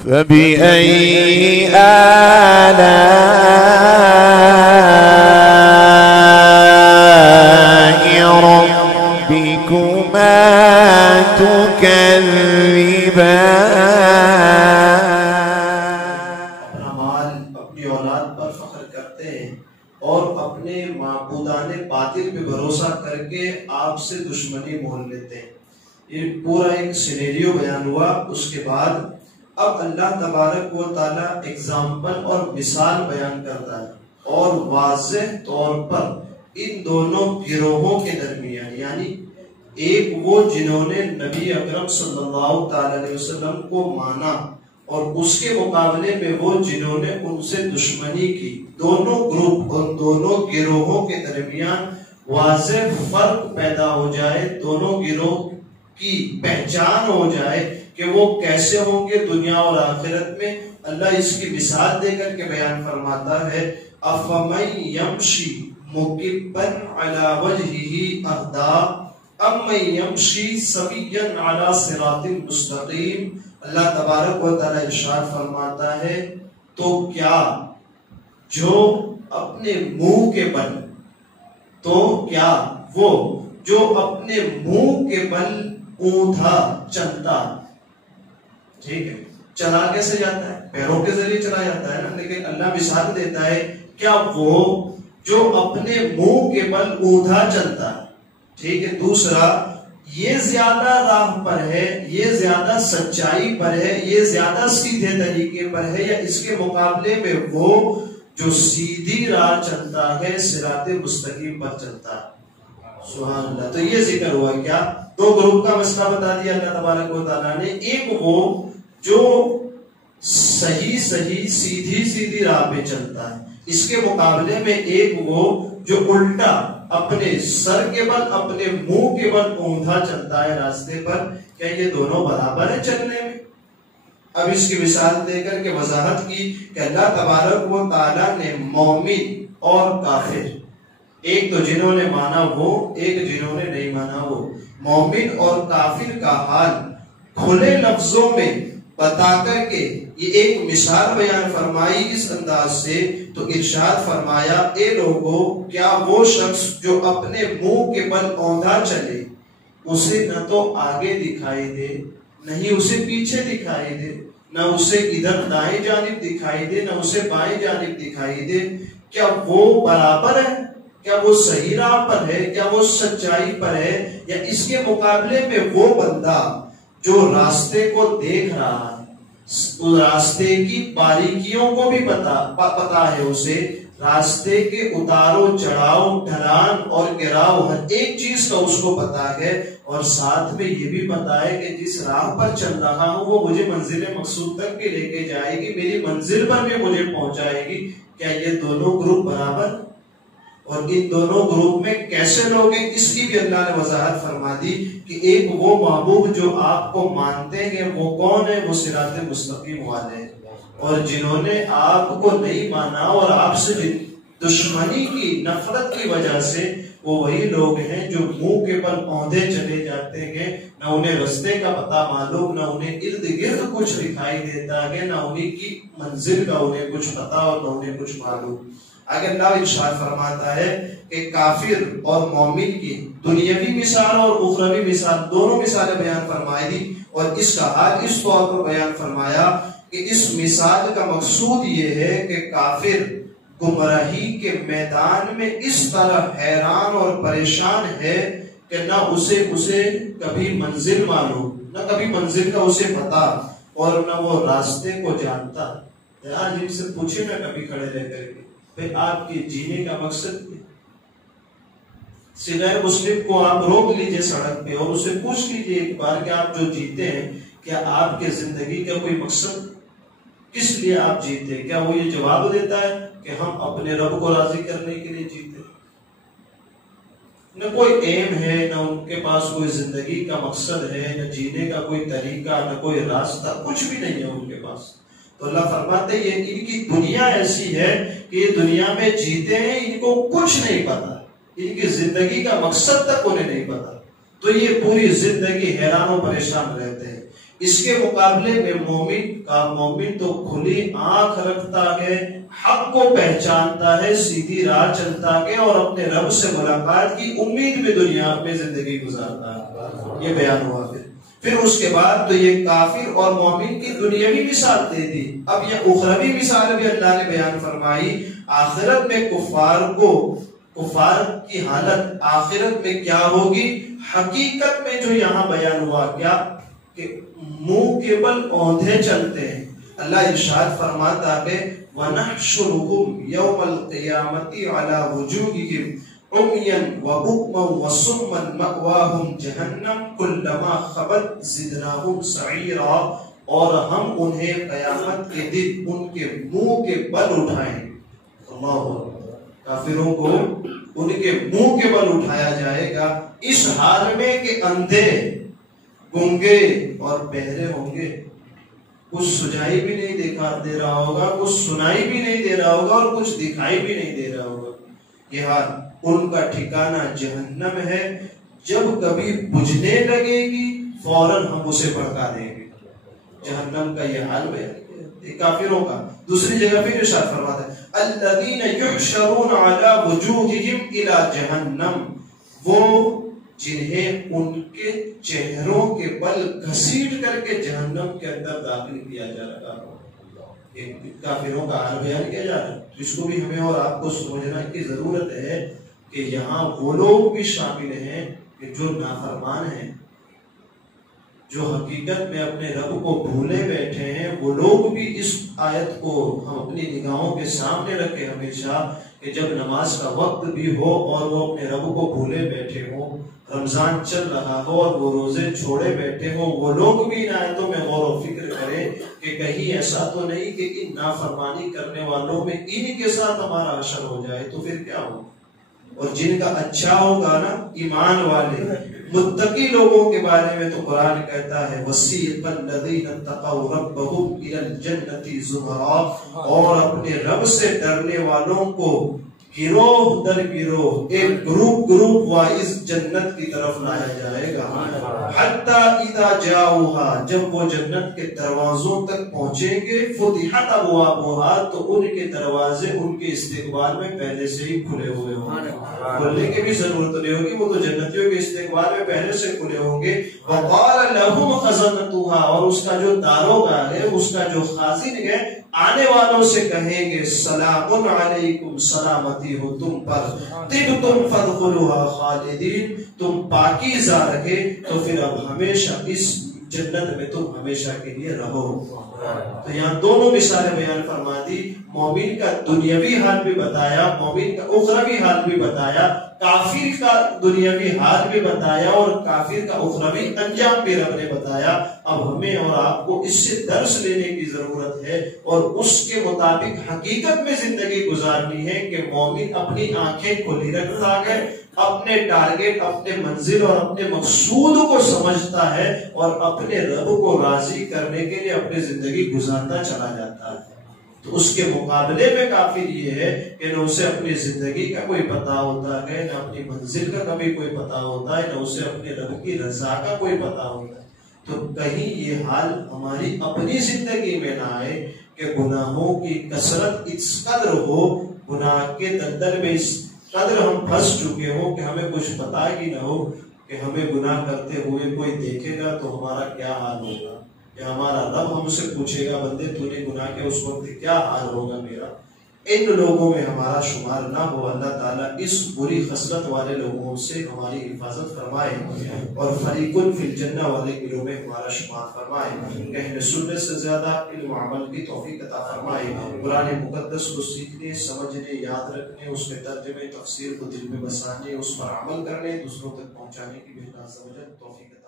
فبأي آلاء ربكما تكذبان؟ اپنا مال اپنی اولاد پر فخر کرتے ہیں اور اپنے معبودان باطل پہ بھروسہ کر کے آپ سے دشمنی مول لیتے ہیں۔ یہ پورا ایک سینیریو بیان ہوا۔ اس کے بعد اب اللہ تبارک و تعالیٰ اگزامپل اور مثال بیان کرتا ہے اور واضح طور پر ان دونوں گروہوں کے درمیان، یعنی ایک وہ جنہوں نے نبی اکرم صلی اللہ تعالی علیہ وسلم کو مانا اور اس کے مقابلے میں وہ جنہوں نے ان سے دشمنی کی، دونوں گروپ اور دونوں گروہوں کے درمیان واضح فرق پیدا ہو جائے، دونوں گروہ کی پہچان ہو جائے کہ وہ کیسے ہوں گے دنیا اور آخرت میں۔ اللہ اس کی مثال دے کر کے بیان فرماتا ہے أَفَمَنْ يَمْشِي مُكِبًّا عَلَى وَجْهِهِ أَهْدَىٰ أَمَّنْ يَمْشِي سَوِيًّا عَلَى صِرَاطٍ مُسْتَقِيمٍ۔ اللہ تبارک و تعالیٰ ارشاد فرماتا ہے تو کیا جو اپنے منہ کے بل، تو کیا وہ جو اپنے منہ کے بل اونٹھا چلتا، ٹھیک ہے، چلا کیسے جاتا ہے؟ پیروں کے ذریعے چلا جاتا ہے نا، لیکن اللہ مثال دیتا ہے کیا وہ جو اپنے منہ کے بل اونٹھا چلتا ہے، ٹھیک ہے، دوسرا یہ زیادہ راہ پر ہے، یہ زیادہ سچائی پر ہے، یہ زیادہ سیدھے طریقے پر ہے، یا اس کے مقابلے میں وہ جو سیدھی راہ چلتا ہے، صراط مستقیم پر چلتا ہے؟ سبحان اللہ۔ تو یہ ذکر ہوا کیا؟ دو گروپ کا مسئلہ بتا دیا اللہ تبارک و تعالیٰ نے۔ ایک وہ جو صحیح سیدھی راہ پہ چلتا ہے، اس کے مقابلے میں ایک وہ جو الٹا اپنے سر کے بل، اپنے منہ کے بل اونٹھا چلتا ہے راستے پر۔ کیا یہ دونوں برابر ہیں چلنے میں؟ اب اس کی مثال دے کر کے وضاحت کی کہ اللہ تبارک و تعالیٰ نے مومن اور کافر، ایک تو جنہوں نے مانا وہ، ایک جنہوں نے نہیں مانا وہ، مومن اور کافر کا حال کھلے لفظوں میں بتا کر کے یہ ایک مثال بیان فرمائی اس انداز سے۔ تو ارشاد فرمایا اے لوگو، کیا وہ شخص جو اپنے منہ کے بل اوندا چلے، اسے نہ تو آگے دکھائی دے، نہیں اسے پیچھے دکھائی دے، نہ اسے ادھر دائیں جانب دکھائی دے، نہ اسے بائیں جانب دکھائی دے، کیا وہ برابر ہے؟ کیا وہ صحیح راہ پر ہے؟ کیا وہ سچائی پر ہے؟ یا اس کے مقابلے میں وہ بندہ جو راستے کو دیکھ رہا ہے، راستے کی باریکیوں کو بھی پتا ہے اسے، راستے کے اتارو چڑھاؤ، ڈھلان اور گراؤ، ہر ایک چیز کا اس کو پتا ہے، اور ساتھ میں یہ بھی پتا ہے کہ جس راہ پر چل رہا ہوں وہ مجھے منزل مقصود تک بھی لے کے جائے گی، میری منزل پر بھی مجھے پہنچائے گی۔ کیا یہ دونوں گروپ برابر؟ اور ان دونوں گروپ میں کیسے لوگ ہیں اس کی بھی اللہ نے وضاحت فرما دی کہ ایک وہ محبوب جو آپ کو مانتے ہیں وہ کون ہے؟ وہ صراط مستقیم والے ہیں، اور جنہوں نے آپ کو نہیں مانا اور آپ سے دشمنی کی، نفرت کی وجہ سے، وہ وہی لوگ ہیں جو منہ کے بل اوندے چلے جاتے ہیں، نہ انہیں رستے کا پتہ معلوم، نہ انہیں ارد گرد کچھ دکھائی دیتا ہے، نہ انہیں کی منزل کا انہیں کچھ پتہ اور نہ انہیں کچھ معلوم۔ آگے اللہ ارشاد فرماتا ہے کہ کافر اور مومن کی دنیاوی مثال اور اخروی مثال، دونوں مثالیں بیان فرمائی دی، اور اس کا حال اس طور پر بیان فرمایا کہ اس مثال کا مقصود یہ ہے کہ کافر گمراہی کے میدان میں اس طرح حیران اور پریشان ہے کہ نہ اسے کبھی منزل معلوم، نہ کبھی منزل کا اسے پتا، اور نہ وہ راستے کو جانتا۔ یار جن سے پوچھے نا کبھی کھڑے رہ کر کے پھر آپ کے جینے کا مقصد کیا؟ غیر مسلم کو آپ روک لیجئے سڑک پہ اور اسے پوچھ لیجئے ایک بار کہ آپ جو جیتے ہیں کیا آپ کے زندگی کا کوئی مقصد، کس لیے آپ جیتے ہیں؟ کیا وہ یہ جواب دیتا ہے کہ ہم اپنے رب کو راضی کرنے کے لیے جیتے ہیں؟ نہ کوئی ایم ہے، نہ ان کے پاس کوئی زندگی کا مقصد ہے، نہ جینے کا کوئی طریقہ، نہ کوئی راستہ، کچھ بھی نہیں ہے ان کے پاس۔ تو اللہ فرماتے ہیں ان کی دنیا ایسی ہے کہ یہ دنیا میں جیتے ہیں، ان کو کچھ نہیں پتا، ان کی زندگی کا مقصد تک انہیں نہیں پتا، تو یہ پوری زندگی حیران و پریشان رہتے ہیں۔ اس کے مقابلے میں مومن تو کھلی آنکھ رکھتا ہے، حق کو پہچانتا ہے، سیدھی راہ چلتا ہے اور اپنے رب سے ملاقات کی امید میں دنیا میں زندگی گزارتا ہے۔ یہ بیان ہوا۔ پھر اس کے بعد تو یہ کافر اور مومن کی دنیاوی مثال دے دی، اب یہ اخروی مثال بھی اللہ نے بیان فرمائی۔ آخرت میں کفار کی حالت آخرت میں کیا ہوگی؟ حقیقت میں جو یہاں بیان ہوا کیا کہ منہ کے بل اوندھے چلتے ہیں۔ اللہ ارشاد فرماتا ہے وَنَحْشُرُهُمْ يَوْمَ الْقِيَامَةِ عَلَى وُجُوهِهِمْ عُمْيًا وَبُكْمًا وَصُمًّا مَأْوَاهُمْ جَهَنَّمُ كُلَّمَا خَبَتْ زِدْنَاهُمْ سَعِيرًا، اور ہم انہیں قیامت کے دن ان کے منہ کے بل اٹھائیں۔ اللہ، کافروں کو ان کے منہ کے بل اٹھایا جائے گا اس حال میں کہ اندھے، گونگے اور بہرے ہوں گے، کچھ سجائی بھی نہیں دے رہا ہوگا، کچھ سنائی بھی نہیں دے رہا ہوگا اور کچھ دکھائی بھی نہیں دے رہا ہوگا۔ یہ حال ان کا ٹھکانہ جہنم ہے، جب کبھی بجھنے لگے گی فوراً ہم اسے بھڑکا دیں گے۔ جہنم کا یہ حال ہے کافروں کا۔ دوسری جگہ پھر ارشاد فرماتا ہے الذین یحشرون علی وجوہہم الی جہنم، وہ جنہیں ان کے چہروں کے بل گھسیٹ کر کے جہنم کے اندر داخل کیا جا رہا ہے۔ کافروں کا حال بیان کیا جا رہا ہے، جس کو بھی ہمیں اور آپ کو سمجھنا کی ضرورت ہے کہ یہاں وہ لوگ بھی شامل ہیں کہ جو نافرمان ہیں، جو حقیقت میں اپنے رب کو بھولے بیٹھے ہیں۔ وہ لوگ بھی اس آیت کو ہم اپنی نگاہوں کے سامنے رکھے ہمیشہ کہ جب نماز کا وقت بھی ہو اور وہ اپنے رب کو بھولے بیٹھے ہوں، رمضان چل رہا ہو اور وہ روزے چھوڑے بیٹھے ہوں، وہ لوگ بھی ان آیتوں میں غور و فکر کریں کہ کہیں ایسا تو نہیں کہ ان نافرمانی کرنے والوں میں ان کے ساتھ ہمارا حشر ہو جائے تو پھر کیا ہو۔ اور جن کا اچھا ہوگا نا، ایمان والے متقی لوگوں کے بارے میں تو قرآن کہتا ہے وَسِيقَ الَّذِينَ اتَّقَوْا رَبَّهُمْ إِلَى الْجَنَّةِ زُمَرًا، اور اپنے رب سے ڈرنے والوں کو گروہ در گروہ، ایک گروپ وائز جنت کی طرف لایا جائے گا۔ حَتَّى إِذَا جَاءُوهَا، جب وہ جنت کے دروازوں تک پہنچیں گے، فُتِحَتْ أَبْوَابُهَا، تو ان کے دروازے ان کے استقبال میں پہلے سے ہی کھلے ہوئے ہوں گے، کھولنے کی بھی ضرورت نہیں ہوگی، وہ تو جنتیوں کے استقبال میں پہلے سے کھلے ہوں گے۔ وَقَالَ لَهُمْ خَزَنَتُهَا، اور اس کا جو داروغہ ہے، اس کا جو خازن ہے، آنے والوں سے کہیں گے سلام علیکم، سلامتی ہو تم پر، طبتم فادخلوها خالدین، تم پاکیزہ رہے تو پھر اب ہمیشہ اس جنت میں تم ہمیشہ کے لیے رہو۔ تو یہاں دونوں مثالیں بیان فرما دی، مومن کا دنیاوی حال بھی بتایا، مومن کا اخروی حال بھی بتایا، کافر کا دنیاوی حال بھی بتایا اور کافر کا اخروی انجام بھی رب نے بتایا۔ اب ہمیں اور آپ کو اس سے درس لینے کی ضرورت ہے اور اس کے مطابق حقیقت میں زندگی گزارنی ہے کہ مومن اپنی آنکھیں کھلی رکھتا ہے، اپنے ٹارگٹ، اپنے منزل اور اپنے مقصود کو سمجھتا ہے اور اپنے رب کو راضی کرنے کے لیے اپنی زندگی گزارتا چلا جاتا ہے۔ تو اس کے مقابلے میں کافر یہ ہے کہ نہ اسے اپنی زندگی کا کوئی پتہ ہوتا ہے، نہ اپنی منزل کا کبھی کوئی پتہ ہوتا ہے، نہ اسے اپنے رب کی رضا کا کوئی پتہ ہوتا ہے۔ تو کہیں یہ حال ہماری اپنی زندگی میں نہ آئے کہ گناہوں کی کثرت اس قدر ہو، گناہ کے دلدل میں اس قدر ہم پھنس چکے ہوں کہ ہمیں کچھ پتہ ہی نہ ہو کہ ہمیں گناہ کرتے ہوئے کوئی دیکھے گا تو ہمارا کیا حال ہوگا، یا ہمارا رب ہم سے پوچھے گا بندے تو نے گناہ کیا، اس وقت کیا حال ہوگا میرا۔ ان لوگوں میں ہمارا شمار نہ ہو۔ اللہ تعالیٰ اس بری خصلت والے لوگوں سے ہماری حفاظت فرمائے اور فریقٌ فی الجنہ والے گروہ میں ہمارا شمار فرمائے۔ کہنے سننے سے زیادہ علم و عمل کی توفیق عطا فرمائے۔ قرآن مقدس کو سیکھنے، سمجھنے، یاد رکھنے، اس کے ترجمے تفسیر کو دل میں بسانے، اس پر عمل کرنے، دوسروں تک پہنچانے کی بھی توفیق